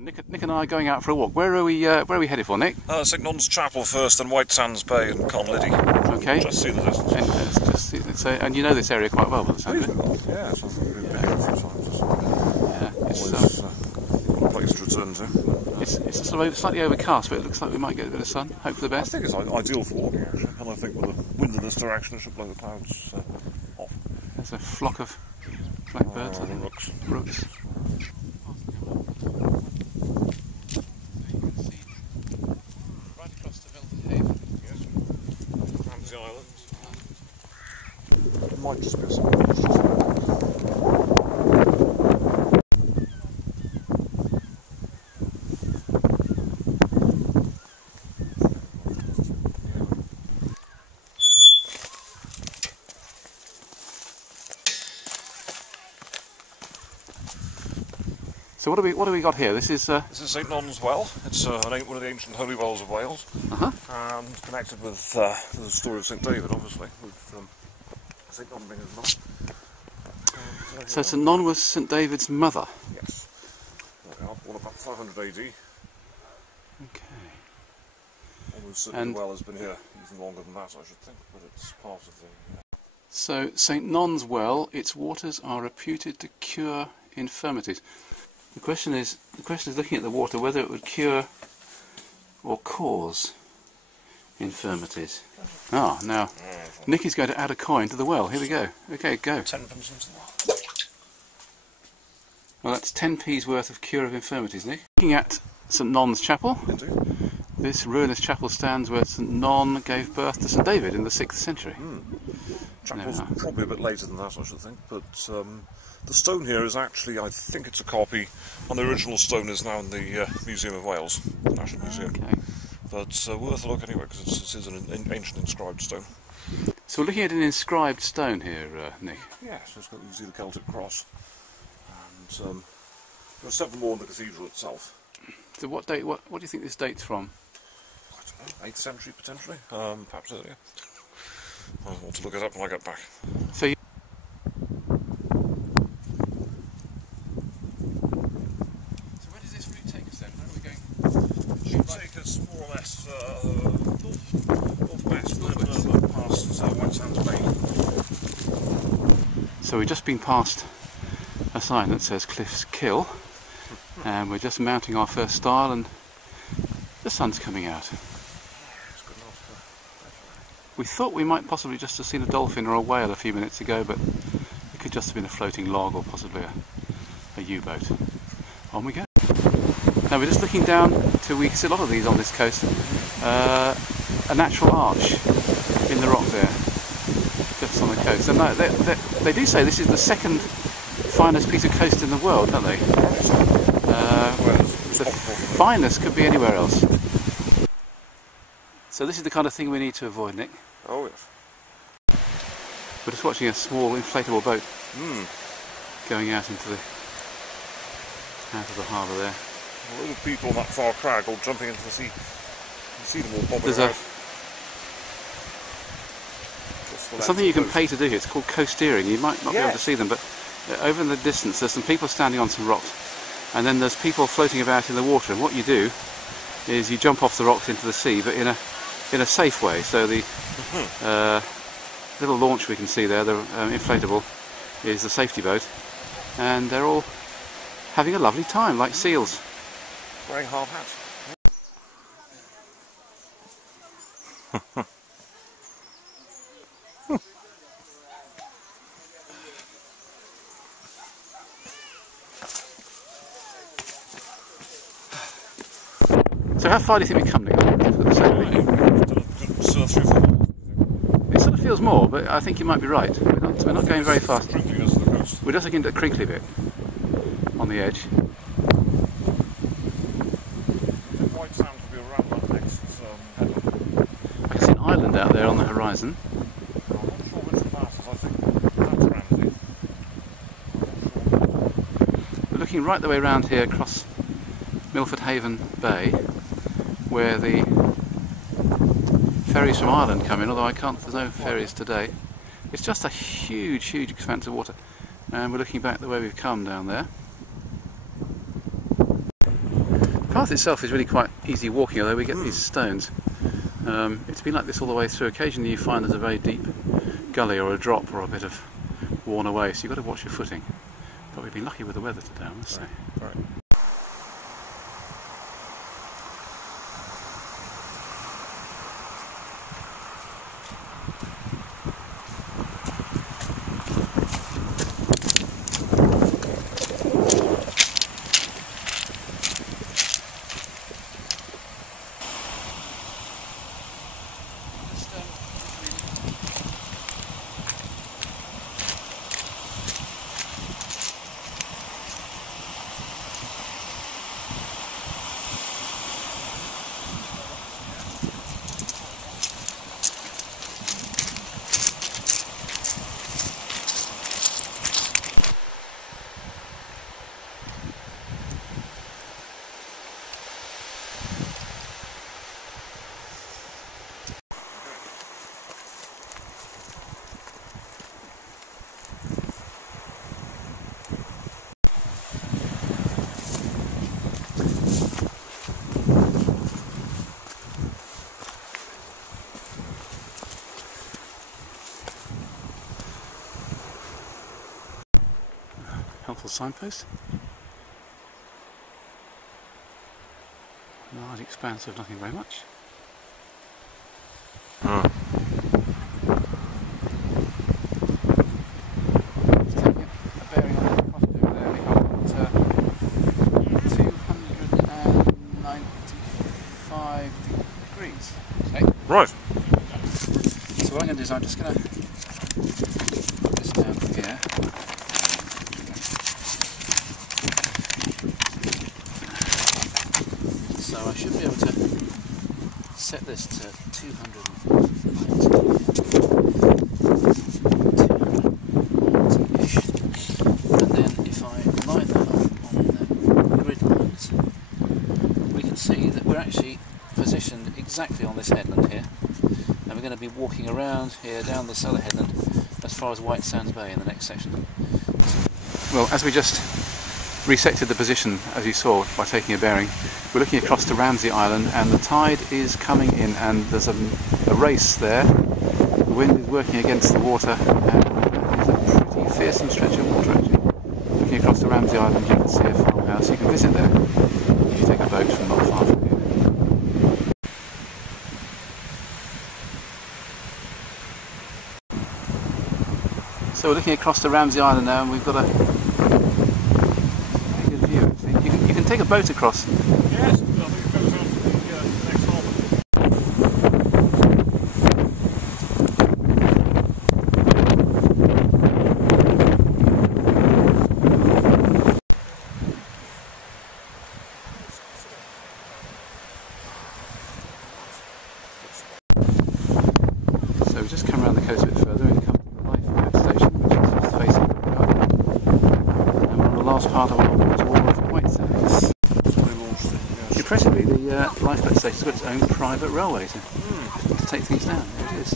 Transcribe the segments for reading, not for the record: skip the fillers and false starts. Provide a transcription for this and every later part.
Nick and I are going out for a walk. Where are we headed for, Nick? St Non's Chapel first, and Whitesands Bay and Conliddy. Okay. Just see the distance. And you know this area quite well, by the sound of it. Yeah, it's something we've been here a few times. Yeah, it's always a place to return to. It's sort of slightly overcast, but it looks like we might get a bit of sun. Hope for the best. I think it's ideal for walking, actually, and I think with the wind in this direction, it should blow the clouds off. There's a flock of blackbirds, I think. Rooks. Right across to Milford Haven. Yes. Ramsey Island. It might just be a small. So what do we got here? This is St Non's Well. It's one of the ancient holy wells of Wales, and connected with the story of St David, obviously, with St Non being his mother. So St Non was St David's mother. Yes. There we are, born about 500 AD. Okay. Almost certainly the well has been here even longer than that, I should think, but it's part of the. So St Non's Well, its waters are reputed to cure infirmities. The question is looking at the water, whether it would cure or cause infirmities. Ah, now Nick is going to add a coin to the well. Here we go. Okay, go. 10pence into the well. Well, that's 10p's worth of cure of infirmities, Nick. Looking at St Non's Chapel. Indeed. This ruinous chapel stands where St Non gave birth to St David in the 6th century. Chapel's probably a bit later than that, I should think, but the stone here is actually, I think it's a copy, and the original stone is now in the Museum of Wales, the National Museum. Okay. But worth a look anyway, because it is an ancient inscribed stone. So we're looking at an inscribed stone here, Nick. Yes, you can see the Celtic cross, and there are several more in the cathedral itself. So what date? What do you think this dates from? I don't know, 8th century potentially, perhaps earlier. I'll want to look it up when I get back. So where does this route take us then? Where are we going? It should take us more or less northwest, past Whitesands Bay. So we've just been past a sign that says Cliff's Kill, and we're just mounting our first stile, and the sun's coming out. We thought we might possibly just have seen a dolphin or a whale a few minutes ago, but it could just have been a floating log or possibly a U-boat. On we go. Now we're just looking down to, we see a lot of these on this coast, a natural arch in the rock there, just on the coast. And they do say this is the second finest piece of coast in the world, don't they? The finest could be anywhere else. So this is the kind of thing we need to avoid, Nick. Oh yes. We're just watching a small inflatable boat going out into the harbour there. A lot of people on that far crag all jumping into the sea. You can see them all bobbing There's around. something you can pay to do here. It's called coasteering. You might not be able to see them, but over in the distance there's some people standing on some rocks, and then there's people floating about in the water. And what you do is you jump off the rocks into the sea, but in a safe way. So the little launch we can see there, the inflatable, is the safety boat, and they're all having a lovely time, like seals. Wearing hard hats. So how far do you think we've come, Nick? It sort of feels more, but I think you might be right. We're not going very fast. We're just looking at the crinkly bit on the edge. Whitesands will be around that next headland. I can see an island out there on the horizon. I'm not sure which of that is. I think that's Ramsey. We're looking right the way around here across Milford Haven Bay, where the ferries from Ireland come in, although there's no ferries today. It's just a huge, huge expanse of water, and we're looking back the way we've come down there. path itself is really quite easy walking, although we get these stones. It's been like this all the way through. Occasionally you find there's a very deep gully or a drop or a bit of worn away, so you've got to watch your footing. But we've been lucky with the weather today, I must say. Right. Helpful signpost. Large expanse of nothing very much. Just taking a bearing on the cost over there, we got 295 degrees. Okay. Right. So what I'm going to do is I'm just going to put this down here. So I should be able to set this to 290-ish, and then if I line that up on the grid lines, we can see that we're actually positioned exactly on this headland here, and we're going to be walking around here down this other headland as far as Whitesands Bay in the next section. Well, as we just resected the position, as you saw, by taking a bearing, we're looking across to Ramsey Island, and the tide is coming in, and there's a race there. The wind is working against the water, and it's a pretty fearsome stretch of water actually. Looking across to Ramsey Island, you can see a farmhouse. You can visit there if you take a boat from not far from here. So we're looking across to Ramsey Island now, and we've got a very good view. You can take a boat across. Yes, I think it goes out to the next harbour. So we've just come around the coast a bit further and come to the Lifeboat station, which is just facing the garden. And we're on the last part of our tour of Whitesands. Impressively, the Lifeboat station's got its own private railway to take things down. There it is.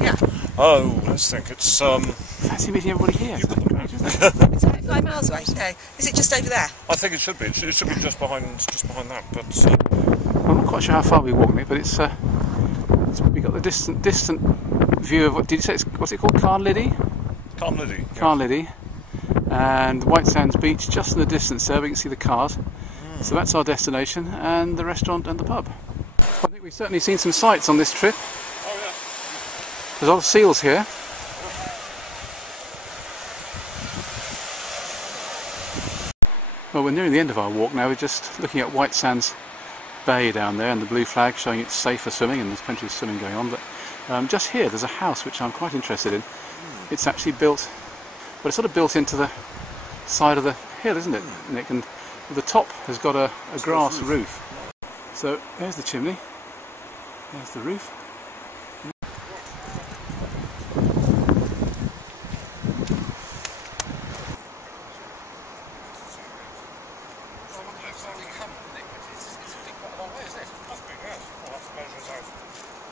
Yeah. Oh, let's think. It's Fancy meeting everybody here. You've got the map. Isn't it? It's about 5 miles away. No. Is it just over there? I think it should be. It should be just behind that. But I'm not quite sure how far we walked it, but it's we got the distant view of what did you say? What's it called? Carnliddy. Carnliddy. Carnliddy, and Whitesands Beach just in the distance there. We can see the cars. So that's our destination, and the restaurant and the pub. I think we've certainly seen some sights on this trip. Oh yeah. There's a lot of seals here. Well, we're nearing the end of our walk now. We're just looking at Whitesands Bay down there, and the blue flag showing it's safe for swimming, and there's plenty of swimming going on. But just here there's a house which I'm quite interested in. It's actually built, well, it's sort of built into the side of the hill, isn't it? And it can, the top has got a grass roof. So there's the chimney, there's the roof.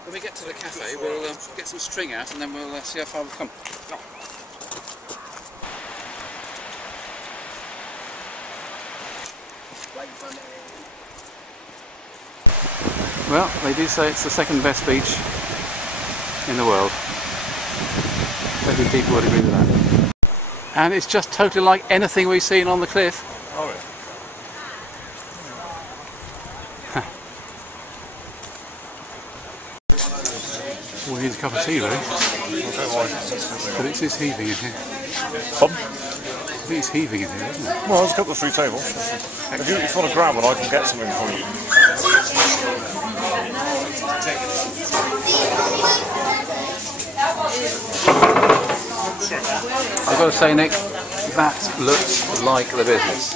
When we get to the cafe, we'll get some string out, and then we'll see how far we've come. Well, they do say it's the second best beach in the world. Maybe people would agree with that. And it's just totally like anything we've seen on the cliff. Oh yeah. We need a cup of tea, really. Okay, why? But it's heaving in here. Pardon? I think it's heaving in here, isn't it? Well, there's a couple of free tables. If you want to grab one, I can get something for you. I've got to say, Nick, that looks like the business.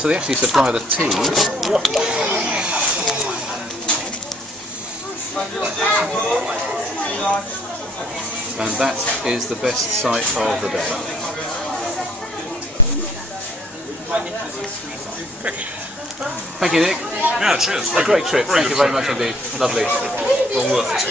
So they actually supply the tea. And that is the best sight of the day. Thank you, Nick. Yeah, cheers. A great trip. Thank you very much indeed. Lovely. Well worth it.